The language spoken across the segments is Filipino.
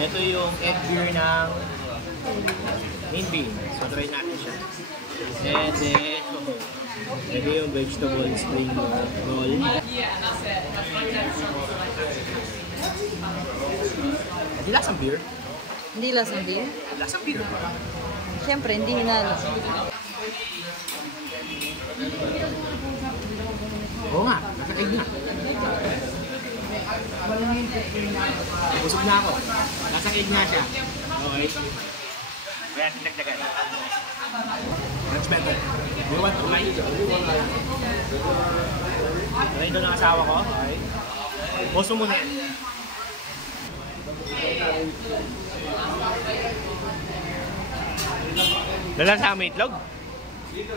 Ito yung egg beer ng Mean Bean. So, try natin siya. And then, ito yung vegetable spring roll. Hindi lasang beer? Hindi lasang beer? Lasang beer. Siyempre, hindi hinalo. Oo nga, nasa-egg nga. Busog na ako. Nasa-egg nga siya. Okay. Kaya tinagdagan. That's better. Do you want to try? Try doon ang asawa ko. Okay. Puso mo na yan. Nalasa mo itlog?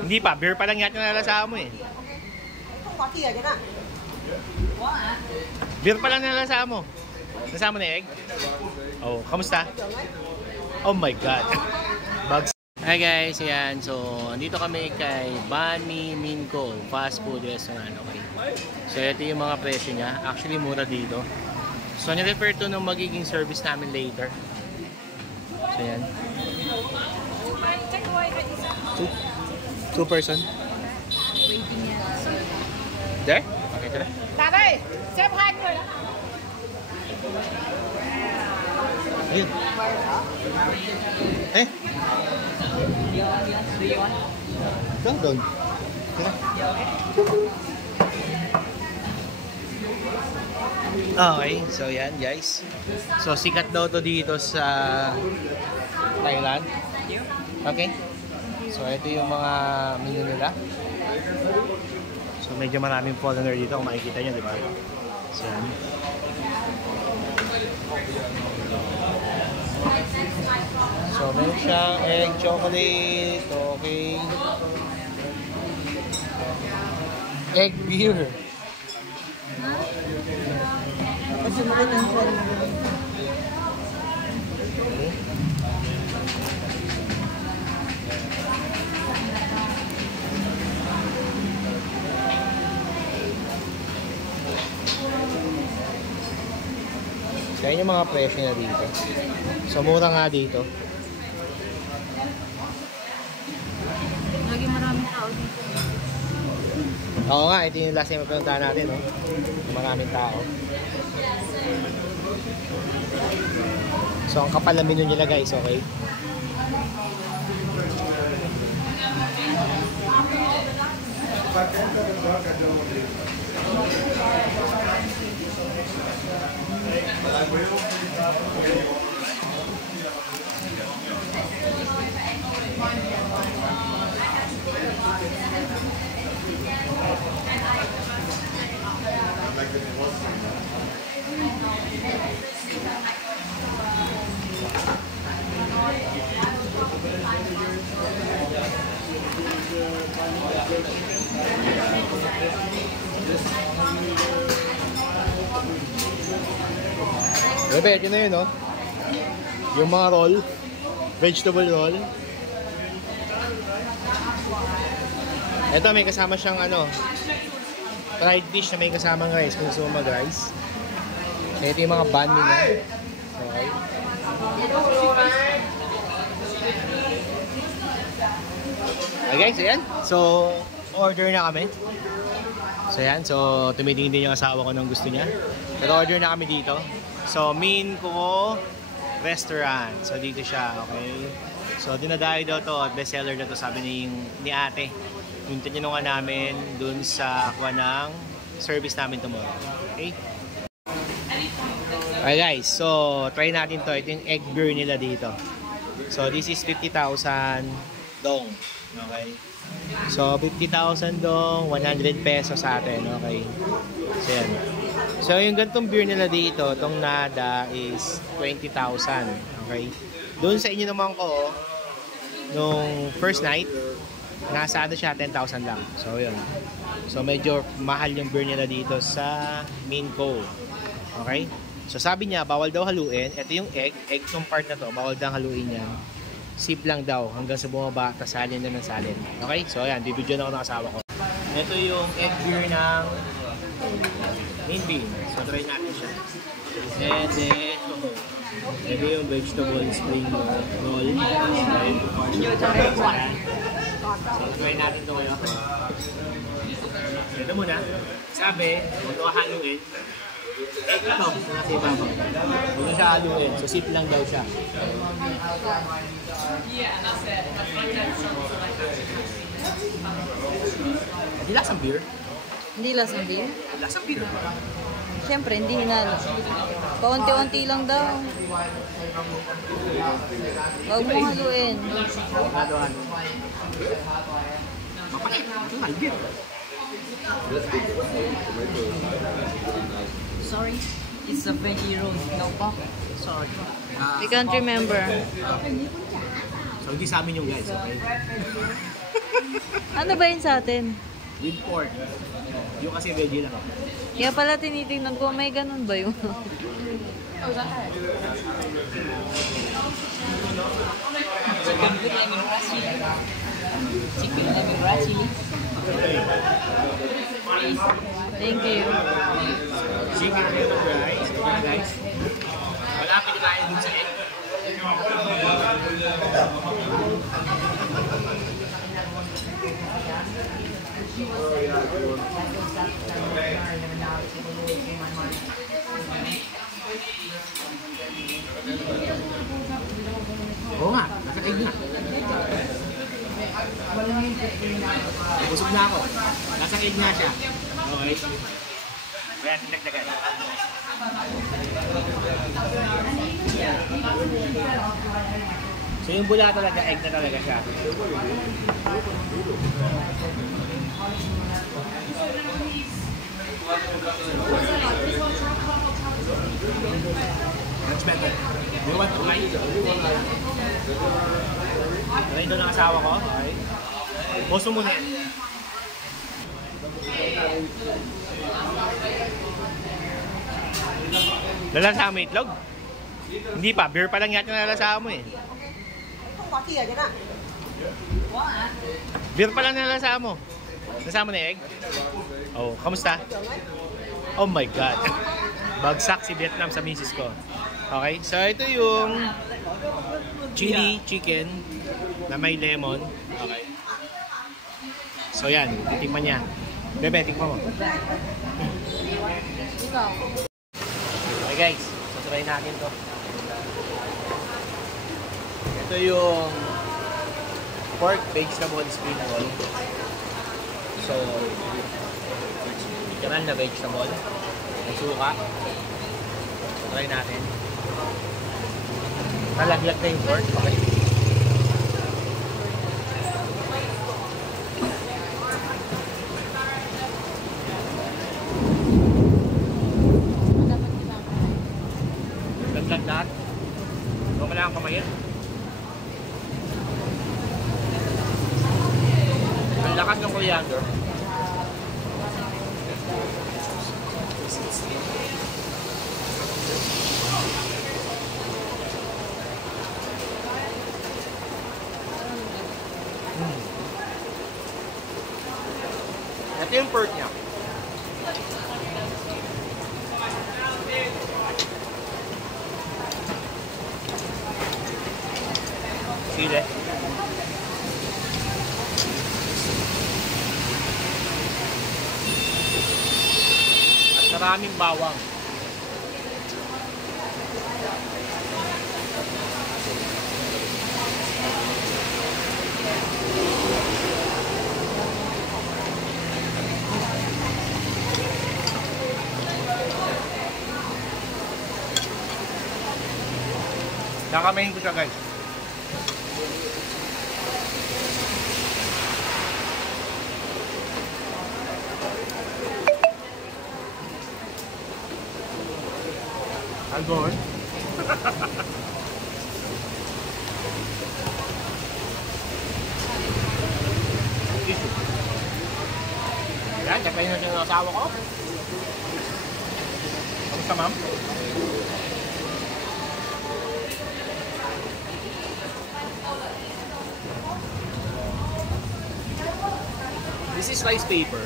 Hindi pa. Beer pa lang yata nalasa mo eh. Beer pa lang nalasa mo. Nalasa mo na egg? Oh, kamusta? Oh my God. Bugs. Hi guys, ayan. So, andito kami kay Banh Mi Co. Fast food restaurant. Okay. So, ito yung mga presyo niya. Actually, mura dito. So, ni-refer to nung magiging service namin later. So, ayan. Two person? Waiting yan. There? Okay, tara. Tatay, xếp 2 người đó. Ayun. Eh? Doon. Tara. Okay, so yan guys. So sikat daw to dito sa Thailand. Okay. So ito yung mga menu nila. So medyo maraming foreigner dito kung makikita nyo, di ba? So yan. So meron siyang egg chocolate, okay. Egg beer. Kasi makita ang friend mo. Kaya yung mga presyo na dito. So mura nga dito. Lagi maraming tao dito. Oo nga, ito yung last time mapuntahan natin, no? Maraming tao. So ang kapal na menu nila guys, okay? Bebe, ito na yun, no? Yung mga roll, vegetable roll. Ito, may kasama siyang ano, fried fish na may kasamang rice, kung gusto mo mag-rice. Ito yung mga banh mi na. Okay. Okay guys, ayan. So, order na kami. So, ayan. So, tumitingin din yung asawa ko ng gusto niya. Pero order na kami dito. So, Mean Co. Restaurant. So, dito siya. Okay. So, dinadayo daw to at bestseller na to, sabi ni ate. Yung tinanungan namin dun sa aqua ng service namin tomorrow. Okay. Okay guys. So, try natin to. Ito yung egg beer nila dito. So, this is 50,000 dong. Okay. So, 50,000 dong, 100 pesos sa atin. Okay. So, yan. So, yung gantong beer nila dito, itong Nada is 20,000. Okay. Doon sa inyo naman ko, nung first night, nasa ano siya, 10,000 lang. So, yun. So, medyo mahal yung beer nila dito sa Mean Co. Okay. So, sabi niya, bawal daw haluin. Ito yung egg tong part na to, bawal daw haluin yan. Sip lang daw hanggang sa bumaba, tas salin na ng salin. Okay? So ayan, bibidyo na ako ng asawa ko. Ito yung egg beer ng Mean Bean. So try natin siya. And then, Ito yung vegetable spring roll. Right? So, try natin ito ngayon. Ito muna. Sabi, huwag ito haluin. Ito, nasa ibabaw. Huwag na siya haluin. So, sip lang daw siya. Hindi lasang beer. Hindi lasang beer. Lasang beer. Siyempre, hindi hinalo. Paunti-unti lang daw. Huwag mo haluin. Halo-halo. Mapakit. Ito nga, beer. Sorry, it's a veggie roll. No pop. Sorry. We can't remember. So, hindi sa amin yung guys, okay? Ano ba yun sa atin? With pork. Yung kasi veggie lang. Kaya pala tinitingnan ko, may ganun ba yun? Chicken lemongrass chili. Thank you. Chicken little rice. Okay, guys. Malapit na tayo dun sa egg. Oo nga, nasa egg na. Busog na ako. Nasa egg na siya. Okay. Kaya tinagdagan. So yung bula talaga, egg na talaga siya. That's better. Do you want to try? Try doon ang asawa ko. Okay. Posto mo na yan. Lalasa mo itlog? Hindi pa, beer pa lang yata nalasa mo eh. Beer pa lang nalasa mo. Nasa mo na egg? Oh, kamusta? Oh my God. Bagsak si Vietnam sa misis ko. Okay, so ito yung chili chicken na may lemon. Okay. So yan, titikman niya. Bebe, tikman mo. Okay guys, so try natin to. Ito yung pork vegetable spring roll. So, literal na vegetable. May suka. So, try natin. Nalaglag na yung pork. Okay. Laglag lahat. Huwag mo lang ang kamayin. Ang lakas ng coriander. Ito yung pork niya. Sili. At maraming bawang. Nakamayin ko siya guys. Alcohol. Yan, kakain na yung asawa ko. Kamusta ma'am? This is rice paper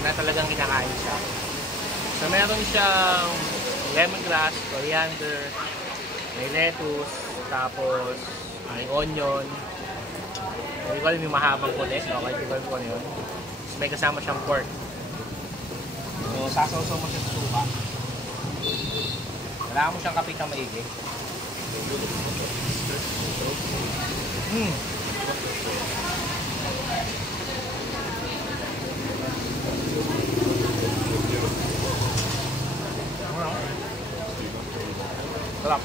na talagang kinakain siya. So meron siyang lemongrass, coriander, May lettuce, tapos may onion. Hindi ko alam yung mahabang pulis, okay? Hindi ko alam kung ano yun. Tapos may kasama siyang pork. So, sasawsaw mo siya sa suka. Kailangan mo siyang kapitang maigi. Mmm! Sarap.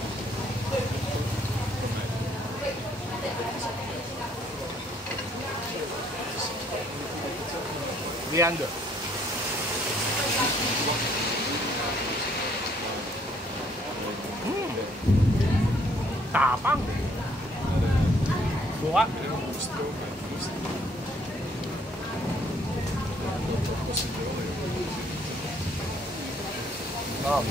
Viando. Tapang. Buka. Oh.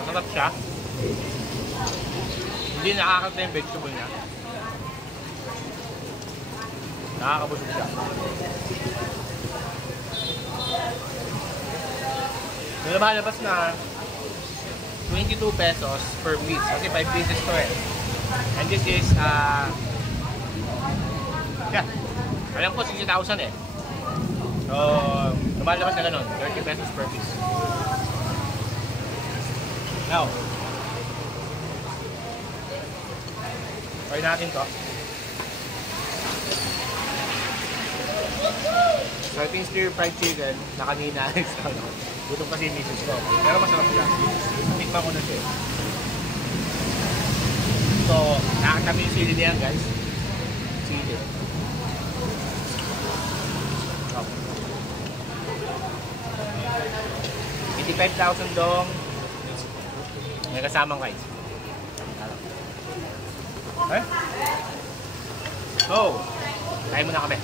Masarap siya. Hindi nakakata yung vegetable niya. Nakakabusog siya. May lumalabas na 22 pesos per piece. Kasi 5 pieces to eh. And this is, yeah. Alam ko 60,000 eh. So, lumalabas na ganun. 30 pesos per piece. Now, try natin to. So, ito yung stir-fried chicken na kanina. Gutom kasi yung misis ko. Pero masarap siya. Tikman ko na siya. So, nakakatabi yung sili niyan, guys. Sili. Oh. 85,000 dong. May kasamang rice. Eh? So, kain muna kami.